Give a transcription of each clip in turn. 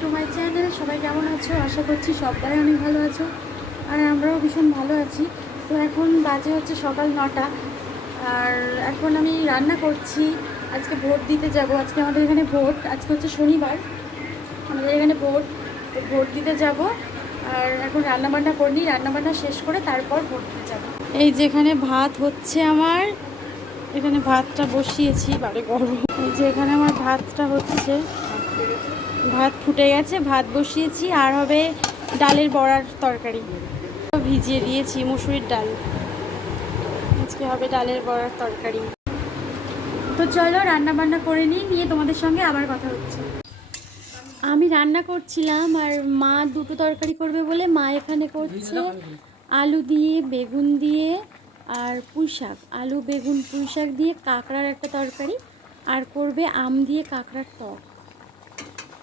To my channel. সবাই কেমন আছো? আশা করছি সবাই অনেক ভালো আছো, আর আমরাও ভীষণ ভালো আছি। তো এখন বাজে হচ্ছে সকাল 9টা, আর এখন আমি রান্না করছি। আজকে ভোট দিতে যাব। আজকে আমাদের এখানে ভোট, আজকে হচ্ছে শনিবার, আমাদের এখানে ভোট। তো ভোট দিতে যাব, আর এখন রান্নাবান্না করিনি, রান্নাবান্না শেষ করে তারপর ভোট দিতে যাব। এই যেখানে ভাত হচ্ছে আমার, এখানে ভাতটা বসিয়েছি, বারে গরম। এই যে এখানে আমার ভাতটা হচ্ছে, ভাত ফুটে গেছে, ভাত বসিয়েছি। আর হবে ডালের বড়ার তরকারি, ভিজিয়ে দিয়েছি মুসুরির ডাল। আজকে হবে ডালের বড়ার তরকারি। তো চলো রান্না বান্না করে নিয়ে তোমাদের সঙ্গে আবার কথা হচ্ছে। আমি রান্না করছিলাম, আর মা দুটো তরকারি করবে বলে মা এখানে করছে আলু দিয়ে, বেগুন দিয়ে, আর পুঁই শাক। আলু বেগুন পুঁই শাক দিয়ে কাঁকড়ার একটা তরকারি, আর করবে আম দিয়ে কাঁকড়ার টক।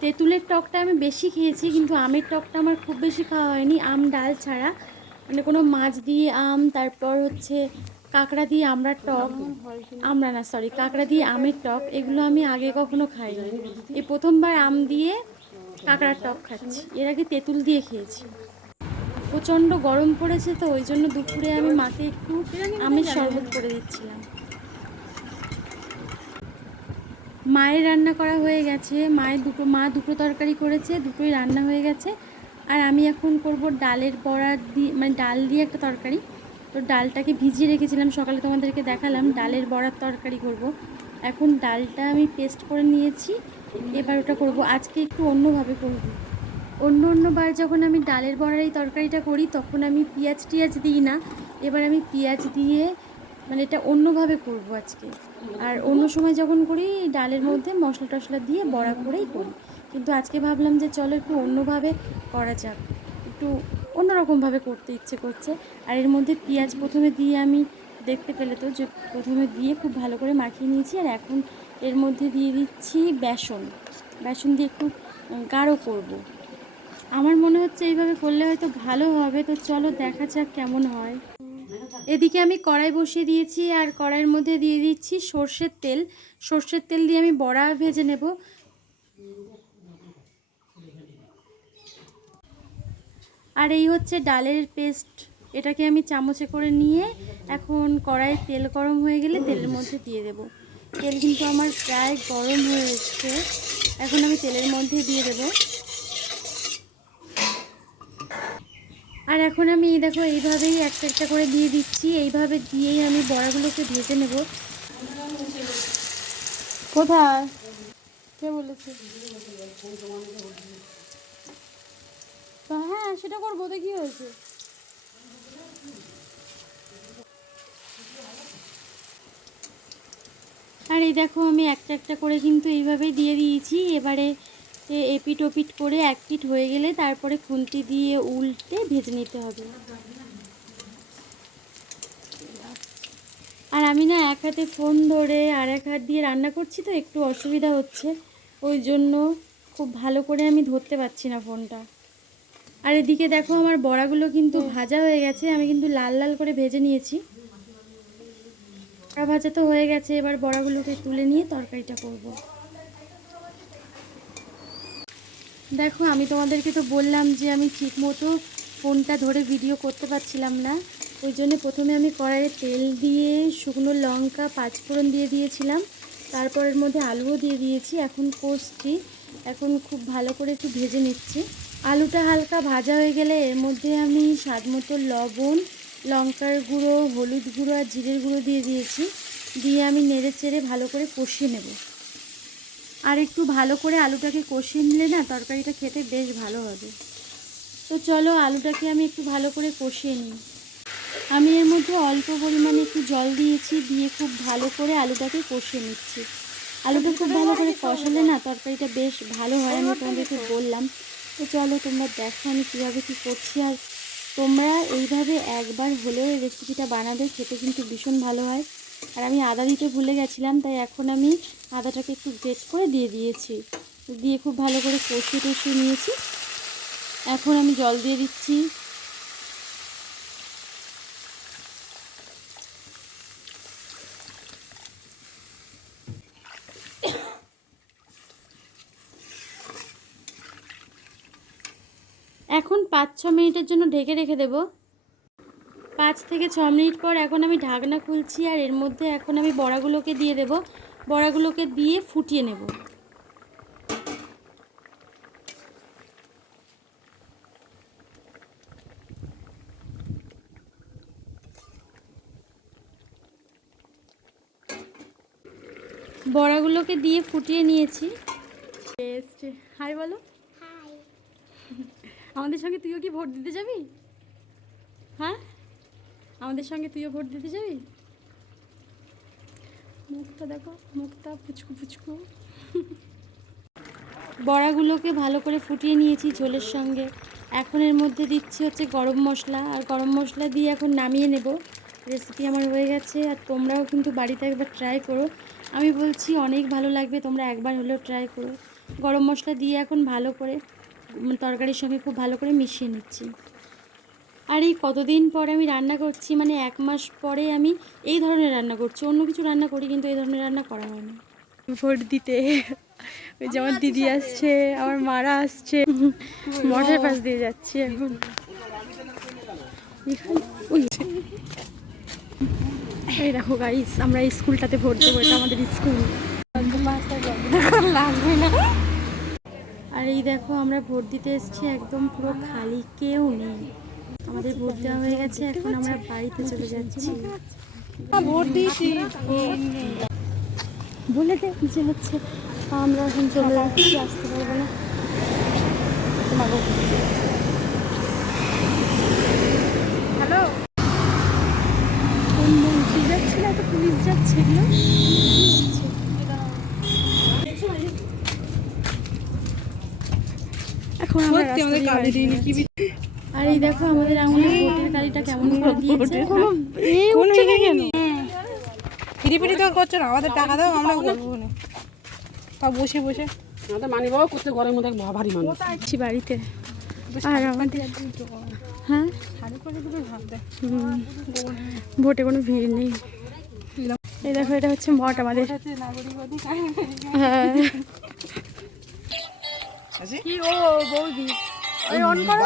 তেঁতুলের টকটা আমি বেশি খেয়েছি, কিন্তু আমের টকটা আমার খুব বেশি খাওয়া হয়নি, আম ডাল ছাড়া। মানে কোনো মাছ দিয়ে আম, তারপর হচ্ছে কাঁকড়া দিয়ে কাঁকড়া দিয়ে আমের টক, এগুলো আমি আগে কখনো খাইনি। এই প্রথমবার আম দিয়ে কাঁকড়ার টক খাচ্ছি, এর আগে তেঁতুল দিয়ে খেয়েছি। প্রচণ্ড গরম পড়েছে, তো ওই জন্য দুপুরে আমি মাকে একটু আমের শরবত করে দিচ্ছিলাম। মায়ের রান্না করা হয়ে গেছে, মা দুটো তরকারি করেছে, দুটোই রান্না হয়ে গেছে। আর আমি এখন করব ডালের বড়া দিয়ে, মানে ডাল দিয়ে একটা তরকারি। তো ডালটাকে ভিজিয়ে রেখেছিলাম, সকালে তোমাদেরকে দেখালাম ডালের বড়ার তরকারি করব। এখন ডালটা আমি পেস্ট করে নিয়েছি, এবার ওটা করব। আজকে একটু অন্যভাবে করব। অন্যবার যখন আমি ডালের বড়ার এই তরকারিটা করি, তখন আমি পেঁয়াজ টিয়াজ দিই না। এবার আমি পেঁয়াজ দিয়ে, মানে এটা অন্যভাবে করব আজকে। আর অন্য সময় যখন করি ডালের মধ্যে মশলা টশলা দিয়ে বড়া করেই করি, কিন্তু আজকে ভাবলাম যে চলো একটু অন্যভাবে করা যাক, একটু অন্যরকমভাবে করতে ইচ্ছে করছে। আর এর মধ্যে পেঁয়াজ প্রথমে দিয়ে, আমি দেখতে পেলে তো যে প্রথমে দিয়ে খুব ভালো করে মাখিয়ে নিয়েছি। আর এখন এর মধ্যে দিয়ে দিচ্ছি বেসন, বেসন দিয়ে একটু গাঢ় করব। আমার মনে হচ্ছে এইভাবে করলে হয়তো ভালো হবে। তো চলো দেখা যাক কেমন হয়। এদিকে আমি কড়াই বসিয়ে দিয়েছি, আর কড়াইয়ের মধ্যে দিয়ে দিচ্ছি সর্ষের তেল। সর্ষের তেল দিয়ে আমি বড়া ভেজে নেব। আর এই হচ্ছে ডালের পেস্ট, এটাকে আমি চামচে করে নিয়ে এখন কড়াইয়ে তেল গরম হয়ে গেলে তেলের মধ্যে দিয়ে দেব। তেল কিন্তু আমার প্রায় গরম হয়ে এসছে, এখন আমি তেলের মধ্যে দিয়ে দেব। আর এখন আমি দেখো এইভাবেই একটা একটা করে দিয়ে দিচ্ছি, এইভাবে দিয়েই আমি বড়াগুলোকে ভেজে নেব। কোথায় কে বলেছে? হ্যাঁ সেটা করবো, তো কি হয়েছে? আর এই দেখো আমি একটা একটা করে কিন্তু এইভাবেই দিয়ে দিয়েছি। এবারে এপিট ওপিট করে এক পিঠ হয়ে গেলে তারপরে খুন্তি দিয়ে উল্টে ভেজে নিতে হবে। আর আমি না এক হাতে ফোন ধরে আর এক হাত দিয়ে রান্না করছি, তো একটু অসুবিধা হচ্ছে, ওই জন্য খুব ভালো করে আমি ধরতে পারছি না ফোনটা। আর এদিকে দেখো আমার বড়াগুলো কিন্তু ভাজা হয়ে গেছে, আমি কিন্তু লাল লাল করে ভেজে নিয়েছি। বড়া ভাজা তো হয়ে গেছে, এবার বড়াগুলোকে তুলে নিয়ে তরকারিটা করব। দেখো আমি তোমাদেরকে তো বললাম যে আমি ঠিকমতো ফোনটা ধরে ভিডিও করতে পারছিলাম না, ওই জন্য প্রথমে আমি কড়াইয়ে তেল দিয়ে শুকনো লঙ্কা পাঁচফোড়ন দিয়ে দিয়েছিলাম, তারপর এর মধ্যে আলুও দিয়ে দিয়েছি। এখন কষছি, এখন খুব ভালো করে একটু ভেজে নিচ্ছি। আলুটা হালকা ভাজা হয়ে গেলে এর মধ্যে আমি স্বাদ মতো লবণ, লঙ্কার গুঁড়ো, হলুদ গুঁড়ো আর জিরের গুঁড়ো দিয়ে দিয়েছি। দিয়ে আমি নেড়ে চেড়ে ভালো করে কষিয়ে নেব। আর একটু ভালো করে আলুটাকে কষিয়ে নিলে না তরকারিটা খেতে বেশ ভালো হবে। তো চলো আলুটাকে আমি একটু ভালো করে কষিয়ে নিই। আমি এর মধ্যে অল্প পরিমাণে একটু জল দিয়েছি, দিয়ে খুব ভালো করে আলুটাকে কষিয়ে নিচ্ছি। আলুটা খুব ভালো করে কষালে না তরকারিটা বেশ ভালো হয়, আমি তোমাদেরকে বললাম। তো চলো তোমরা দেখো আমি কীভাবে কী করছি। আর তোমরা এইভাবে একবার হলেও এই রেসিপিটা বানাবে, খেতে কিন্তু ভীষণ ভালো হয়। আর আমি আদা দিতে ভুলে গেছিলাম, তাই এখন আমি আদাটাকে একটু গ্রেট করে দিয়ে দিয়েছি, দিয়ে খুব ভালো করে কষিয়ে টষিয়ে নিয়েছি। এখন আমি জল দিয়ে দিচ্ছি। এখন 5-6 মিনিটের জন্য ঢেকে রেখে দেব। 5 থেকে 6 মিনিট পর এখন আমি ঢাকনা খুলছি, আর এর মধ্যে এখন আমি বড়াগুলোকে দিয়ে দেব। বড়াগুলোকে দিয়ে ফুটিয়ে নেব। বড়াগুলোকে দিয়ে ফুটিয়ে নিয়েছি। হাই বলো। হাই। আমাদের সঙ্গে তুইও কি ভোট দিতে যাবি? হ্যাঁ, আমাদের সঙ্গে তুইও ভোট দিতে যাবি? মুখটা দেখো, মুখটা পুচকু পুচকু। বড়াগুলোকে ভালো করে ফুটিয়ে নিয়েছি ঝোলের সঙ্গে। এখন এর মধ্যে দিচ্ছি হচ্ছে গরম মশলা, আর গরম মশলা দিয়ে এখন নামিয়ে নেব। রেসিপি আমার হয়ে গেছে, আর তোমরাও কিন্তু বাড়িতে একবার ট্রাই করো। আমি বলছি অনেক ভালো লাগবে, তোমরা একবার হলেও ট্রাই করো। গরম মশলা দিয়ে এখন ভালো করে তরকারির সঙ্গে খুব ভালো করে মিশিয়ে নিচ্ছি। আর এই কতদিন পর আমি রান্না করছি, মানে 1 মাস পরে আমি এই ধরনের রান্না করছি। অন্য কিছু রান্না করি, কিন্তু এই ধরনের রান্না করা হয় না। ভোট দিতে ওই যে আমার দিদি আসছে, আমার মারা আসছে, মশার পাশ দিয়ে যাচ্ছি এখন। এই দেখো গাইস, আমরা এই স্কুলটাতে ভোট দেবো, এটা আমাদের স্কুল। লাগবে না। আর এই দেখো আমরা ভোট দিতে এসেছি, একদম পুরো খালি, কেউ নেই। আমাদের ভোট দেওয়া হয়ে গেছে, এখন আমরা বাড়িতে চলে যাচ্ছি। ভোট দিয়েছি বলে দে যে হচ্ছে আমরা এখন চলে যাচ্ছি, আসতে পারবো না। হ্যালো। কোন মন্ত্রী যাচ্ছে না, তো পুলিশ যাচ্ছে এগুলো। এখন আমরা রাস্তা দিয়ে বাড়ি যাচ্ছি। আর এই দেখো আমাদের আঙুলের ভোটের কালিটা কেমন করে দিয়েছে। ফিরি তো করছো না, আমাদের টাকা দাও, আমরা করবো না। তা বসে বসে আমাদের মানি বাবা করতে ঘরের মধ্যে ভারী মানুষ যাচ্ছি বাড়িতে। আর আমাদের হ্যাঁ ভোটে কোনো ভিড় নেই। এই দেখো এটা হচ্ছে মঠ আমাদের। হ্যাঁ কি ও বৌদি অন করো।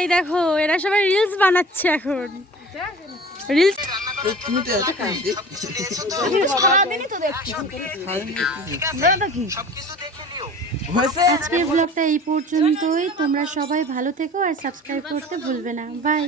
এই দেখো এরা সবাই রিলস বানাচ্ছে এখন। রিলস আজকের ব্লগটা এই পর্যন্তই। তোমরা সবাই ভালো থেকো, আর সাবস্ক্রাইব করতে ভুলবে না। বাই।